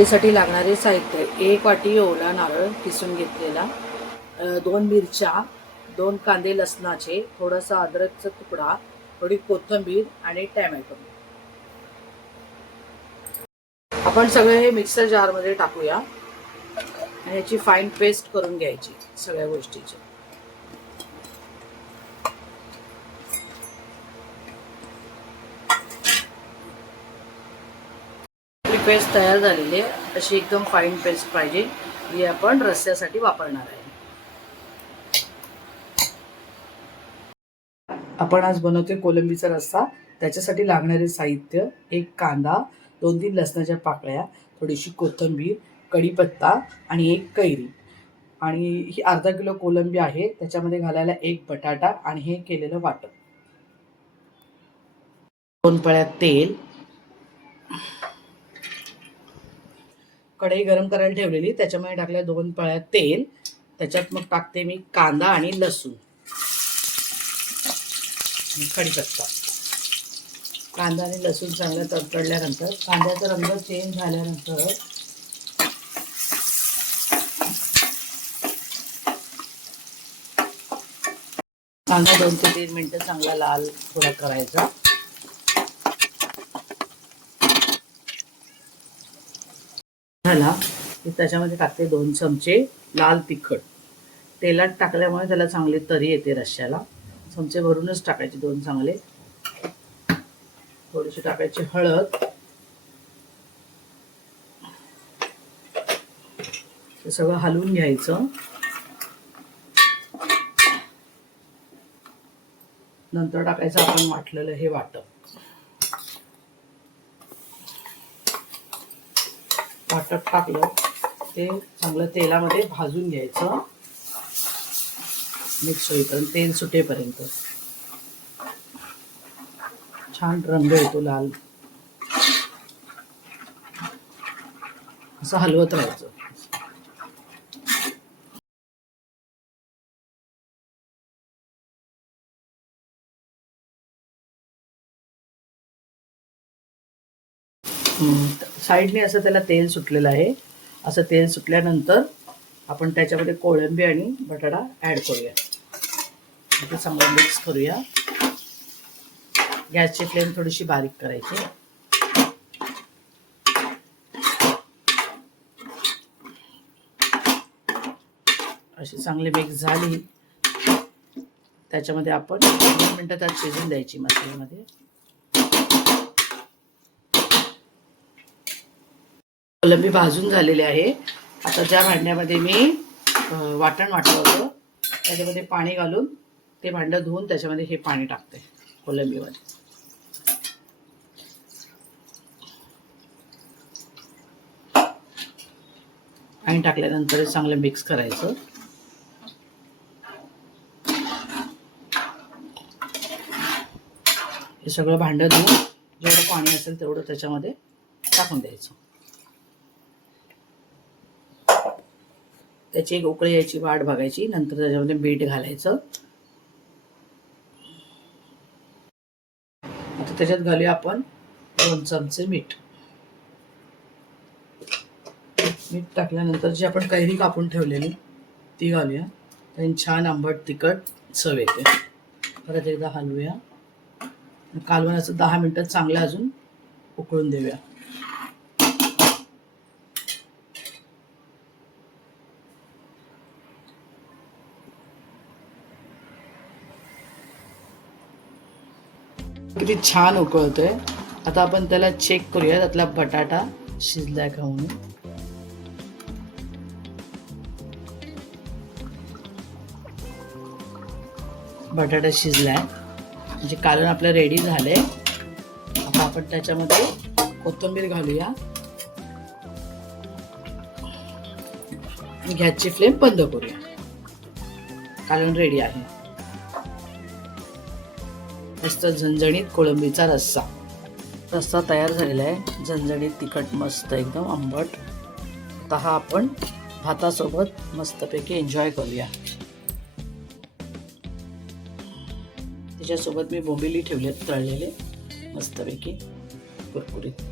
त्यासाठी लागणारे साहित्य: 1 वाटी ओला नारळ किसून घेतलेला, 2 मिरच्या, 2 कांदे लसणाचे, थोडासा अद्रकचा तुकडा, थोडी कोथिंबीर आणि टोमॅटो. आपण सगळे हे मिक्सर जारमध्ये टाकूया आणि याची फाईन पेस्ट करून घ्यायची सगळ्या गोष्टीची. आपली पेस्ट तयार झालेली आहे. अशी एकदम फाईन पेस्ट पाहिजे, जी आपण रस्स्यासाठी वापरणार आहे. आपण आज बनवतोय कोलंबीचा रस्सा. त्याच्यासाठी लागणारे साहित्य: 1 कांदा, 2-3 लसणाच्या पाकळ्या, थोडीशी कोथिंबीर, कढीपत्ता आणि 1 कैरी. आणि ही अर्धा किलो कोलंबी आहे. त्याच्यामध्ये घालायला 1 बटाटा आणि हे केलेलं वाटण. 2 पळ्या तेल, कढई गरम करायला ठेवलेली, त्याच्यामध्ये टाकल्या 2 पळ्या तेल. त्याच्यात मग टाकते मी कांदा आणि लसूण, कढीपत्ता. कांदा आणि लसूण चांगलं तडतडल्यानंतर, कांद्याचा रंग चेंज झाल्यानंतर कांदा 2 ते 3 मिनिटं चांगला लाल थोडा करायचा. झाला की त्याच्यामध्ये टाकते 2 चमचे लाल तिखट. तेलात टाकल्यामुळे त्याला चांगली तरी येते रश्श्याला. चमचे भरूनच टाकायचे 2 चांगले. थोडीशी टाकायची हळद. हे सगळं हलवून घ्यायचं. नंतर टाकायचं आपण वाटलेलं हे वाटण. वाटण टाकलं ते चांगलं तेलामध्ये भाजून घ्यायचं, मिक्स होईपर्यंत, तेल सुटेपर्यंत. छान रंग येतो लाल. असं हलवत राहायचं. साईडने असं त्याला तेल सुटलेलं आहे. असं तेल सुटल्यानंतर आपण त्याच्यामध्ये कोळंबी आणि बटाटा ॲड करूया. ते चांगलं मिक्स करूया. गॅसची फ्लेम थोडीशी बारीक करायची. अशी चांगली मिक्स झाली, त्याच्यामध्ये आपण 2 मिनिटं त्यात शिजून द्यायची मसाल्यामध्ये. कोलंबी भाजून झालेली आहे. आता ज्या भांड्यामध्ये मी वाटण वाटलं होतं त्याच्यामध्ये पाणी घालून ते भांडं धुवून त्याच्यामध्ये हे पाणी टाकते कोलंबीमध्ये. पाणी टाकल्यानंतर चांगलं मिक्स करायचं. हे सगळं भांडं धुवून जेवढं पाणी असेल तेवढं त्याच्यामध्ये टाकून द्यायचं. त्याची एक उकळी यायची वाट बघायची. नंतर त्याच्यामध्ये मीठ घालायचं. आता त्याच्यात घालूया आपण 2 चमचे मीठ. मीठ टाकल्यानंतर जी आपण कैरी कापून ठेवलेली ती घालूया. त्याने छान आंबट तिखट चव येते. परत एकदा हलवूया. कालवणाचं 10 मिनिटं चांगलं अजून उकळून देऊया. किती छान उकळतोय. आता आपण त्याला चेक करूया त्यातला बटाटा शिजलाय का म्हणून. बटाटा शिजलाय म्हणजे कालवण आपलं रेडी झालंय. आता आपण त्याच्यामध्ये कोथिंबीर घालूया. गॅसची फ्लेम बंद करूया. कालवण रेडी आहे. मस्त झणझणीत कोळंबीचा रस्सा. रस्सा तयार झालेला आहे. झणझणीत तिखट मस्त एकदम आंबट. आता हा आपण भातासोबत मस्तपैकी एन्जॉय करूया. त्याच्यासोबत मी बोंबिली ठेवले तळलेले मस्तपैकी कुरकुरीत.